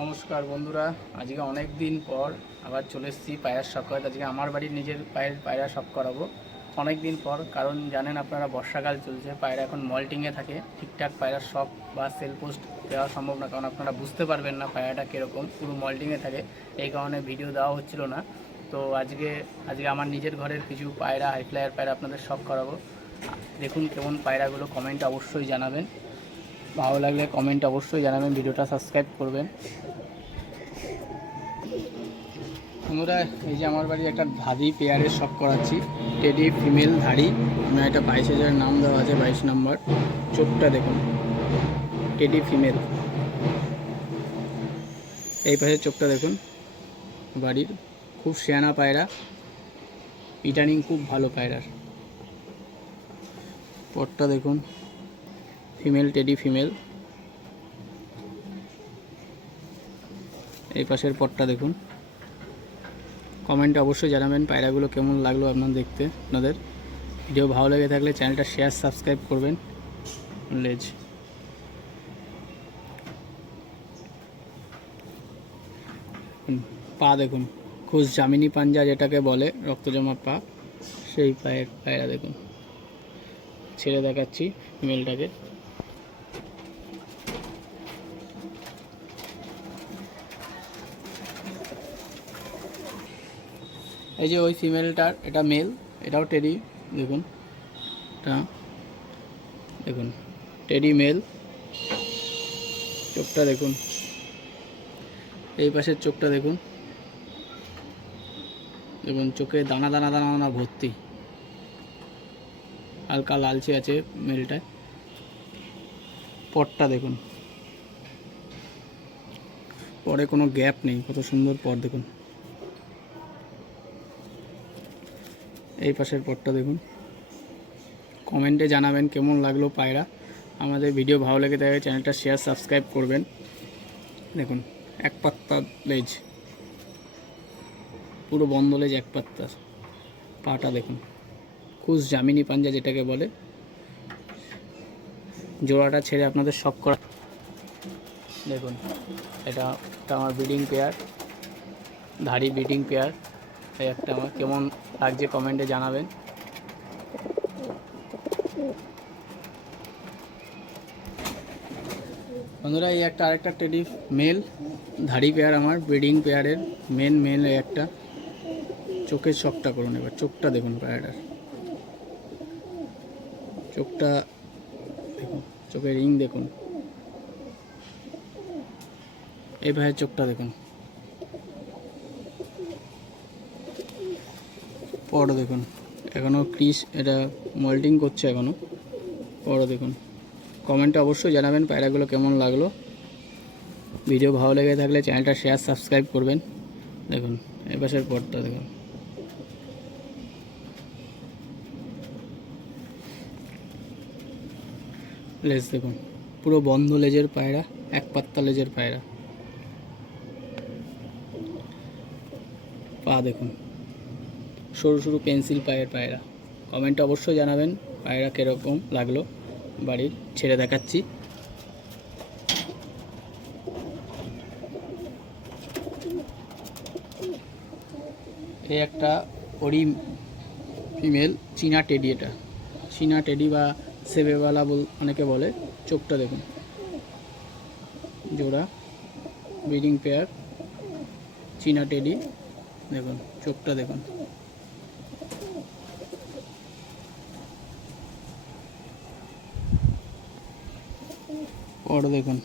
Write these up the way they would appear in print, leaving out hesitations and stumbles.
নমস্কার বন্ধুরা, আজকে অনেক দিন পর আবার চলে এসেছি পায়রার শখ করাতে। আজকে আমার বাড়ির নিজের পায়রা শখ করাবো অনেক দিন পর। কারণ জানেন আপনারা, বর্ষাকাল চলছে, পায়রা এখন মল্টিংয়ে থাকে, ঠিকঠাক পায়রার শখ বা সেল পোস্ট দেওয়া সম্ভব না, কারণ আপনারা বুঝতে পারবেন না পায়রাটা কীরকম, পুরো মল্টিংয়ে থাকে, এই কারণে ভিডিও দেওয়া হচ্ছিল না। তো আজকে আমার নিজের ঘরের কিছু পায়রা, হাই ফ্লায়ার পায়রা আপনাদের শখ করাবো। দেখুন কেমন পায়রাগুলো, কমেন্টে অবশ্যই জানাবেন, ভালো লাগলে কমেন্ট অবশ্যই জানাবেন, ভিডিওটা সাবস্ক্রাইব করবেন। বন্ধুরা, এই যে আমার বাড়ি একটা ধাড়ি পেয়ারের শখ করাচ্ছি, টেডি ফিমেল ধাড়ি। আমার একটা 22,000 নাম দেওয়া আছে, 22 নম্বর। চোখটা দেখুন, টেডি ফিমেল। এই পাশে চোখটা দেখুন, বাড়ির খুব শেয়ানা পায়রা, রিটার্নিং খুব ভালো পায়রার। পটটা দেখুন, ফিমেল, টেডি ফিমেল। এই পাশের পটটা দেখুন। কমেন্টে অবশ্যই জানাবেন পায়রাগুলো কেমন লাগলো আপনাদের। ভিডিও ভালো লেগে থাকলে চ্যানেলটা শেয়ার, সাবস্ক্রাইব করবেন। লেজ পা দেখুন, খুশ জামিনী পাঞ্জা যেটাকে বলে, রক্ত জমা পা, সেই পায়ের পায়রা দেখুন। ছেড়ে দেখাচ্ছি ফিমেলটাকে। এই যে ওই ফিমেলটার, এটা মেল, এটাও টেডি দেখুন, এটা দেখুন টেডি মেল। চোখটা দেখুন, এই পাশের চোখটা দেখুন, চোখে দানা দানা দানা দানা ভর্তি, হালকা লালচে আছে মেলটায়। পটটা দেখুন, পরে কোনো গ্যাপ নেই, কত সুন্দর পট দেখুন। এই পাশের পটটা দেখুন। কমেন্টে জানাবেন কেমন লাগলো পায়রা। আমাদের ভিডিও ভালো লেগে থাকে চ্যানেলটা শেয়ার, সাবস্ক্রাইব করবেন। দেখুন এক পাত্তা লেজ, পুরো বন্ধ লেজ, এক পাত্তা। পাটা দেখুন, খুশ জামিনী পাঞ্জা যেটাকে বলে। জোড়াটা ছেড়ে আপনাদের শখ করা দেখুন, এটা আমার ব্রিডিং পেয়ার, ধাড়ি ব্রিডিং পেয়ার। এই একটা আমার কেমন লাগছে কমেন্টে জানাবেন। বন্ধুরা, এই একটা আরেকটা টেডি মেল ধাড়ি পেয়ার, আমার ব্রিডিং পেয়ারের মেল। এই একটা চোখের শখটা করুন, এবার চোখটা দেখুন পায়রাটার, চোখটা দেখুন, চোখের রিং দেখুন। এই ভাইয়ের চোখটা দেখুন, পর দেখুন, এখনও ক্রিস, এটা মল্টিং করছে এখনও। পর দেখুন, কমেন্টে অবশ্যই জানাবেন পায়রাগুলো কেমন লাগলো। ভিডিও ভালো লেগে থাকলে চ্যানেলটা শেয়ার, সাবস্ক্রাইব করবেন। দেখুন এই পাশের পরটা দেখুন, লেজ দেখুন, পুরো বন্ধ লেজের পায়রা, এক পাত্তা লেজের পায়রা। পা দেখুন, সরু সরু পেন্সিল পায়ের পায়রা। কমেন্টে অবশ্যই জানাবেন পায়রা কীরকম লাগলো বাড়ির। ছেড়ে দেখাচ্ছি। এই একটা ওরি ফিমেল চীনা টেডি, এটা চীনা টেডি বা সেবেওয়ালা অনেকে বলে। চোখটা দেখুন, জোড়া ব্রিডিং পেয়ার চীনা টেডি। দেখুন চোখটা দেখুন, পর দেখুন।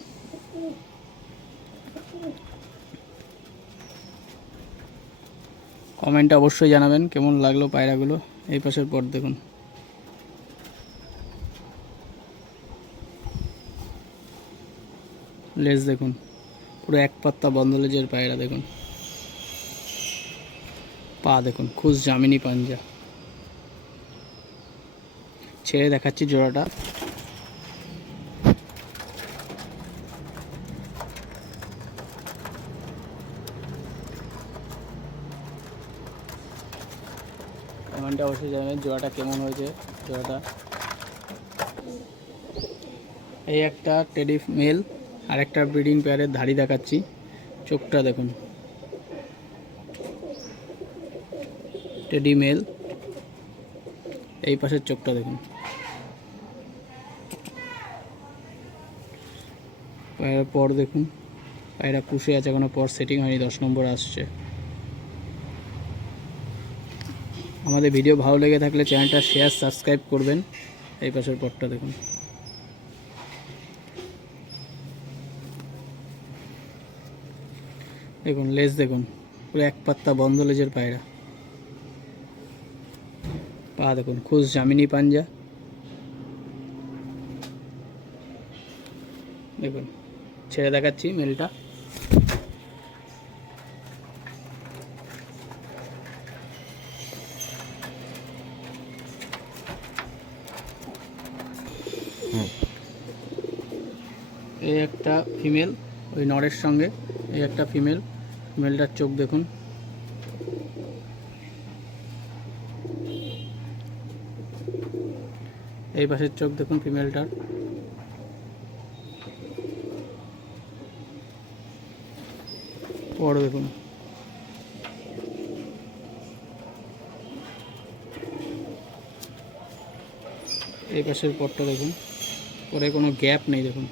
কমেন্টে অবশ্যই জানাবেন কেমন লাগলো পায়রাগুলো। এই পাশের পর দেখুন, লেজ দেখুন, পুরো এক পাত্তা বন্ধ লেজের পায়রা দেখুন। পা দেখুন, খুশ জামিনী পাঞ্জা। ছেড়ে দেখাচ্ছি জোড়াটা। কমেন্টে অবশ্যই জানাবেন জোড়াটা কেমন হয়েছে। জোড়াটা এই একটা টেডি মেল আর একটা ব্রিডিং পেয়ারের ধাড়ি দেখাচ্ছি। চোখটা দেখুন, টেডি মেল। এই পাশের চোখটা দেখুন। পায়রার পর দেখুন, পায়রা পুষে আছে, এখনো পর সেটিং হয়নি, 10 নম্বর আসছে। আমাদের ভিডিও ভালো লেগে থাকলে চ্যানেলটা শেয়ার সাবস্ক্রাইব করবেন। এই পাশের পরটা দেখুন। দেখুন লেজ দেখুন, পুরো এক পাত্তা বন্ধ লেজের পায়রা। পা দেখুন, খুশ জামিনী পাঞ্জা। দেখুন ছেড়ে দেখাচ্ছি মেলটা। এই একটা ফিমেল ওই নরের সঙ্গে, এই একটা ফিমেল। ফিমেলটার চোখ দেখুন। এই পাশের চোখ দেখুন ফিমেলটার। পর দেখুন, এই পাশের পরটা দেখুন, পরে কোনো গ্যাপ নেই দেখুন।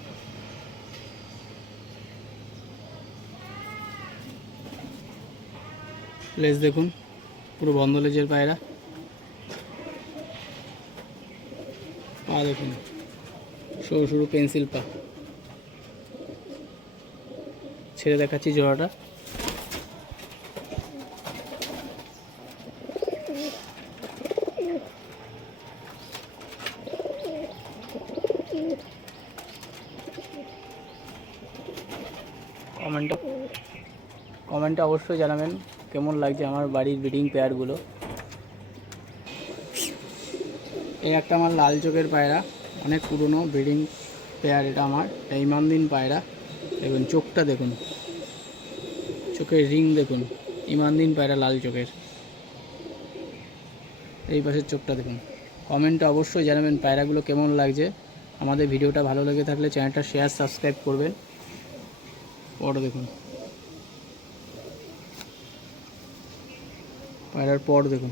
লেজ দেখুন, পুরো বন্ধ লেজের পায়রা। পা দেখুন, সরু সরু পেন্সিল পা। ছেড়ে দেখাচ্ছি জোড়াটা। কমেন্টে অবশ্যই জানাবেন কেমন লাগছে আমার বাড়ির ব্রিডিং পেয়ারগুলো। এই একটা আমার লাল চোখের পায়রা, অনেক পুরনো ব্রিডিং পেয়ার এটা আমার, ইমানদিন পায়রা। দেখুন চোখটা দেখুন, চোখের রিং দেখুন, ইমানদিন পায়রা লাল চোখের। এই পাশের চোখটা দেখুন। কমেন্টে অবশ্যই জানাবেন পায়রাগুলো কেমন লাগছে। আমাদের ভিডিওটা ভালো লেগে থাকলে চ্যানেলটা শেয়ার সাবস্ক্রাইব করবেন। পর দেখুন, পায়রার পর দেখুন।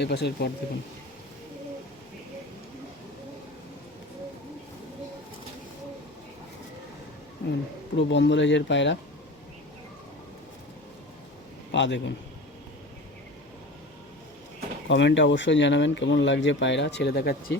এই পাশের পর দেখুন। পুরো বন্ধ লেজের পায়রা। পা দেখুন। কমেন্টে অবশ্যই জানাবেন কেমন লাগছে পায়রা। ছেড়ে দেখাচ্ছি।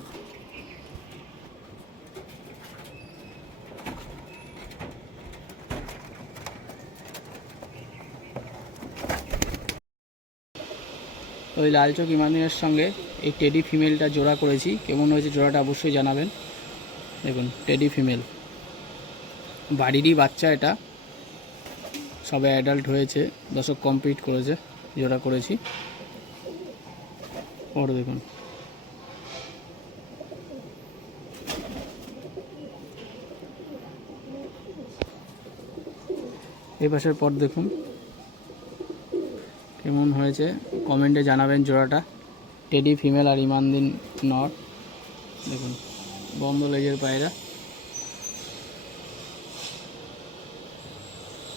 ওই লাল চোখ ইমানিনের সঙ্গে এই টেডি ফিমেলটা জোড়া করেছি, কেমন হয়েছে জোড়াটা অবশ্যই জানাবেন। দেখুন টেডি ফিমেল, বাড়িরই বাচ্চা এটা, সবে অ্যাডাল্ট হয়েছে, দশক কমপ্লিট করেছে, জোড়া করেছি। পর দেখুন, এই পাশের পর দেখুন কেমন হয়েছে কমেন্টে জানাবেন জোড়াটা। টেডি ফিমেল আর ইমানদিন নর। দেখুন বন্ধ লেজের পায়রা।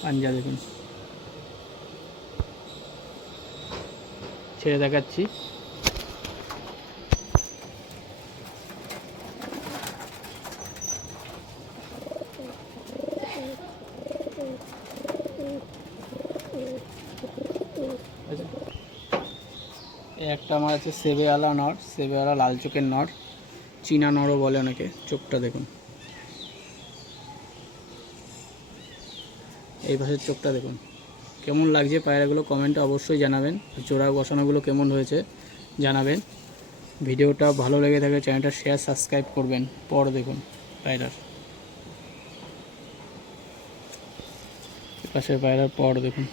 পাঞ্জা দেখুন। ছেড়ে দেখাচ্ছি। একটা আমার আছে সেবেওয়ালা নর, সেবেওয়ালা লাল চোখের নর, চীনা নরও বলে অনেকে। চোখটা দেখুন। এই পাশের চোখটা দেখুন। কেমন লাগছে পায়রাগুলো কমেন্টে অবশ্যই জানাবেন। জোড়া বসানোগুলো কেমন হয়েছে জানাবেন। ভিডিওটা ভালো লেগে থাকলে চ্যানেলটা শেয়ার সাবস্ক্রাইব করবেন। পর দেখুন পায়রার, পাশের পায়রার পর দেখুন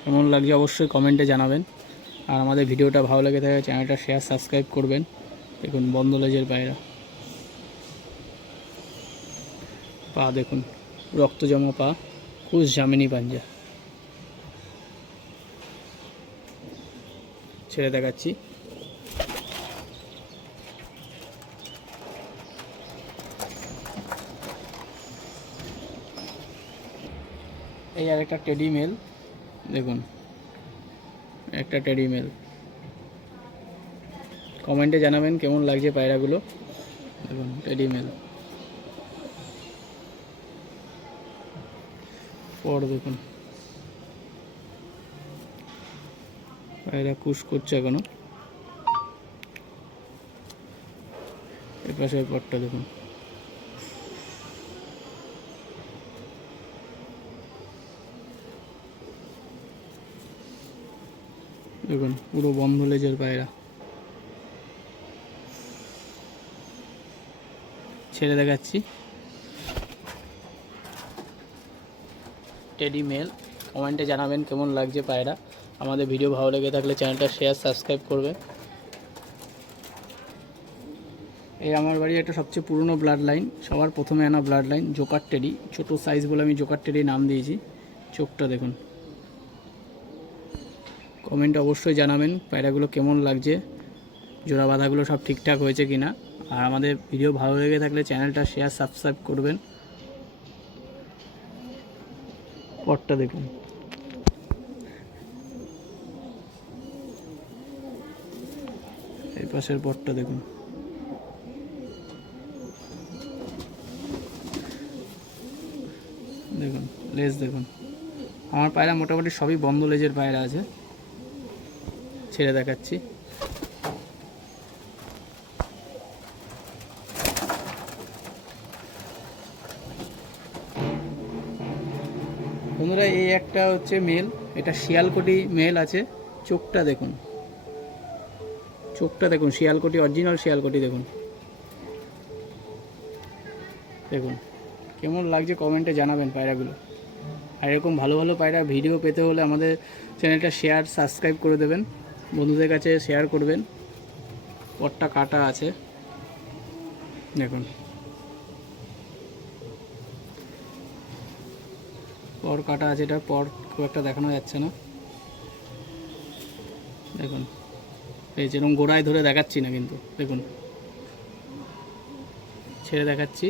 কেমন লাগছে অবশ্যই কমেন্টে জানাবেন। আর আমাদের ভিডিওটা ভালো লেগে থাকলে চ্যানেলটা শেয়ার সাবস্ক্রাইব করবেন। দেখুন বন্ধ লেজের পায়রা। পা দেখুন, রক্ত জমা পা, খুশ জামিনী পাঞ্জা। ছেড়ে দেখাচ্ছি। এই আর একটা টেডি মেল, দেখুন একটা টেডি মেল। কমেন্টে জানাবেন কেমন লাগছে পায়রাগুলো। দেখুন টেডি মেল। পর দেখুন পায়রা কুশ করছে এখনো। এপাশে পরটা দেখুন। দেখুন পুরো বন্ধ লেজের পায়রা। ছেড়ে দেখাচ্ছি টেডি মেল। কমেন্টে জানাবেন কেমন লাগছে পায়রা। আমাদের ভিডিও ভালো লেগে থাকলে চ্যানেলটা শেয়ার সাবস্ক্রাইব করবে। এই আমার বাড়ির একটা সবচেয়ে পুরনো ব্লাড লাইন, সবার প্রথমে আনা ব্লাড লাইন জোকার টেডি। ছোটো সাইজ বলে আমি জোকার টেডি নাম দিয়েছি। চোখটা দেখুন। কমেন্টে অবশ্যই জানাবেন পায়রাগুলো কেমন লাগছে, জোড়া বাঁধাগুলো সব ঠিকঠাক হয়েছে কিনা। আর আমাদের ভিডিও ভালো লেগে থাকলে চ্যানেলটা শেয়ার সাবস্ক্রাইব করবেন। পরটা দেখুন। এই পাশের পরটা দেখুন। দেখুন লেজ দেখুন। আমার পায়রা মোটামুটি সবই বন্ধ লেজের পায়রা আছে। ছেড়ে দেখাচ্ছি। বন্ধুরা এই একটা হচ্ছে মেল, এটা শিয়ালকোটি মেল আছে। চোখটা দেখুন, চোখটা দেখুন, শিয়ালকোটি অরিজিনাল শিয়ালকোটি দেখুন। দেখুন কেমন লাগছে কমেন্টে জানাবেন পায়রাগুলো। আর এরকম ভালো ভালো পায়রা ভিডিও পেতে হলে আমাদের চ্যানেলটা শেয়ার সাবস্ক্রাইব করে দেবেন, বন্ধুদের কাছে শেয়ার করবেন। পরটা কাটা আছে দেখুন। পর কাটা আছে, এটা পর খুব একটা দেখানো যাচ্ছে না। দেখুন এই যেরকম গোড়ায় ধরে দেখাচ্ছি না কিন্তু, দেখুন ছেড়ে দেখাচ্ছি।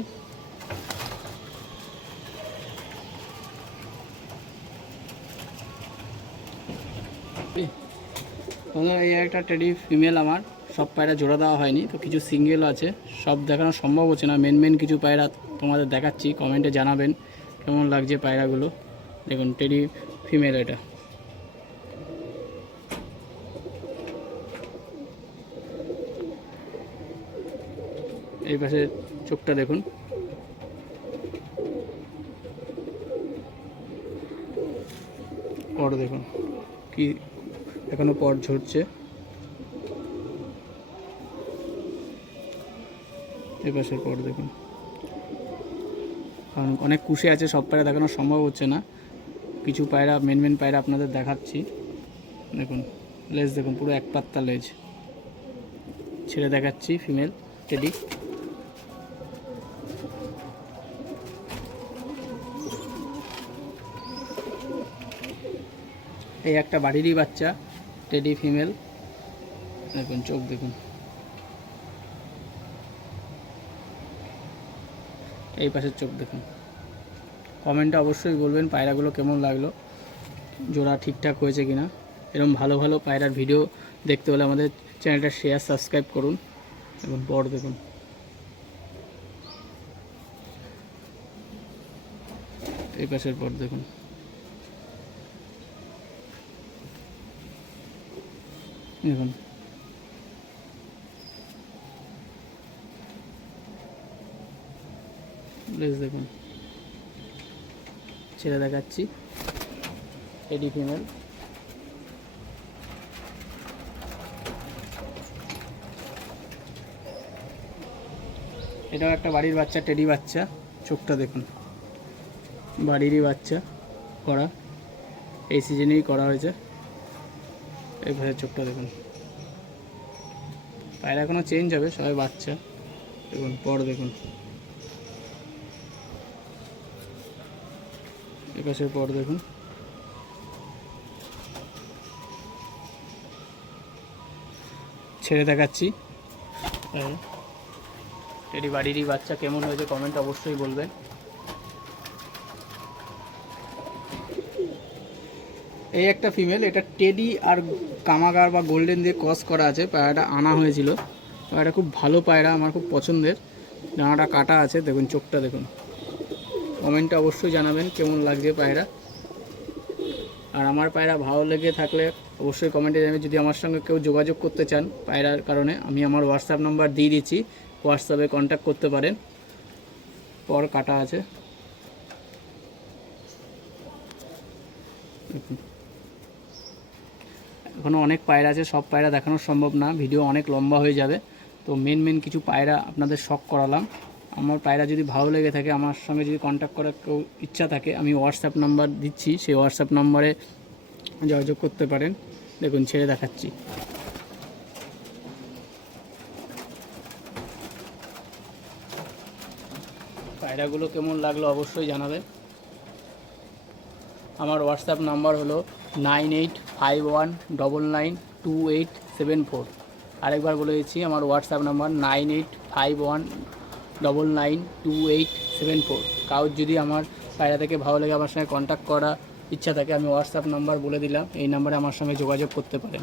এই একটা টেডি ফিমেল আমার। সব পায়রা জোড়া দেওয়া হয়নি, তো কিছু সিঙ্গেল আছে, সব দেখানো সম্ভব হচ্ছে না। মেন কিছু পায়রা তোমাদের দেখাচ্ছি, কমেন্টে জানাবেন কেমন লাগছে পায়রাগুলো। দেখুন টেডি ফিমেল এটা। এই পাশে চোখটা দেখুন। পর দেখুন কি এখনো পর ঝরছে। এই পাশের পর দেখুন। কারণ অনেক কুশে আছে, সব পায়রা দেখানো সম্ভব হচ্ছে না। কিছু পায়রা মেন পায়রা আপনাদের দেখাচ্ছি। দেখুন লেজ দেখুন, পুরো এক পাত্তা লেজ। ছেড়ে দেখাচ্ছি ফিমেল টেডি। এই একটা বাড়িরই বাচ্চা টেডি ফিমেল। দেখুন চোখ দেখুন। এই পাশের চোখ দেখুন। কমেন্টে অবশ্যই বলবেন পায়রাগুলো কেমন লাগলো, জোড়া ঠিকঠাক হয়েছে কিনা। এরকম ভালো ভালো পায়রার ভিডিও দেখতে হলে আমাদের চ্যানেলটা শেয়ার সাবস্ক্রাইব করুন। দেখুন বড় দেখুন। এই পাশের পর দেখুন। দেখুন লেজ দেখুন। ছেড়ে দেখাচ্ছি টেডি ফিমেল। এটাও একটা বাড়ির বাচ্চা টেডি বাচ্চা। চোখটা দেখুন, বাড়িরই বাচ্চা করা, এই সিজনেই করা হয়েছে। এই ভাইয়ের চোখটা দেখুন। পায়রা এখনো চেঞ্জ হবে, সবাই বাচ্চা। দেখুন পর দেখুন। এপাশের পর দেখুন। ছেড়ে দেখাচ্ছি। টেডি বাড়িরই বাচ্চা কেমন হয়েছে কমেন্ট অবশ্যই বলবেন। এই একটা ফিমেল, এটা টেডি আর কামাগার বা গোল্ডেন দিয়ে ক্রস করা আছে। পায়রাটা আনা হয়েছিল, পায়রাটা খুব ভালো পায়রা, আমার খুব পছন্দের। ডানাটা কাটা আছে, দেখুন চোখটা দেখুন। কমেন্টে অবশ্যই জানাবেন কেমন লাগছে পায়রা। আর আমার পায়রা ভালো লেগে থাকলে অবশ্যই কমেন্টে জানাবেন। যদি আমার সঙ্গে কেউ যোগাযোগ করতে চান পায়রার কারণে, আমি আমার হোয়াটসঅ্যাপ নাম্বার দিয়ে দিচ্ছি, হোয়াটসঅ্যাপে কন্ট্যাক্ট করতে পারেন। পর কাটা আছে, এখনও অনেক পায়রা আছে, সব পায়রা দেখানো সম্ভব না, ভিডিও অনেক লম্বা হয়ে যাবে। তো মেন কিছু পায়রা আপনাদের শখ করালাম। আমার পায়রা যদি ভালো লেগে থাকে, আমার সঙ্গে যদি কন্ট্যাক্ট করার কেউ ইচ্ছা থাকে, আমি হোয়াটসঅ্যাপ নাম্বার দিচ্ছি, সেই হোয়াটসঅ্যাপ নাম্বারে যোগাযোগ করতে পারেন। দেখুন ছেড়ে দেখাচ্ছি। পায়রাগুলো কেমন লাগলো অবশ্যই জানাবেন। আমার হোয়াটসঅ্যাপ নাম্বার হলো 9851992874। আরেকবার বলে দিচ্ছি, আমার হোয়াটসঅ্যাপ নাম্বার 9851992874। কারোর যদি আমার পায়রা থেকে ভালো লাগে আমার সঙ্গে কন্ট্যাক্ট করা ইচ্ছা থাকে, আমি হোয়াটসঅ্যাপ নাম্বার বলে দিলাম, এই নাম্বারে আমার সঙ্গে যোগাযোগ করতে পারেন।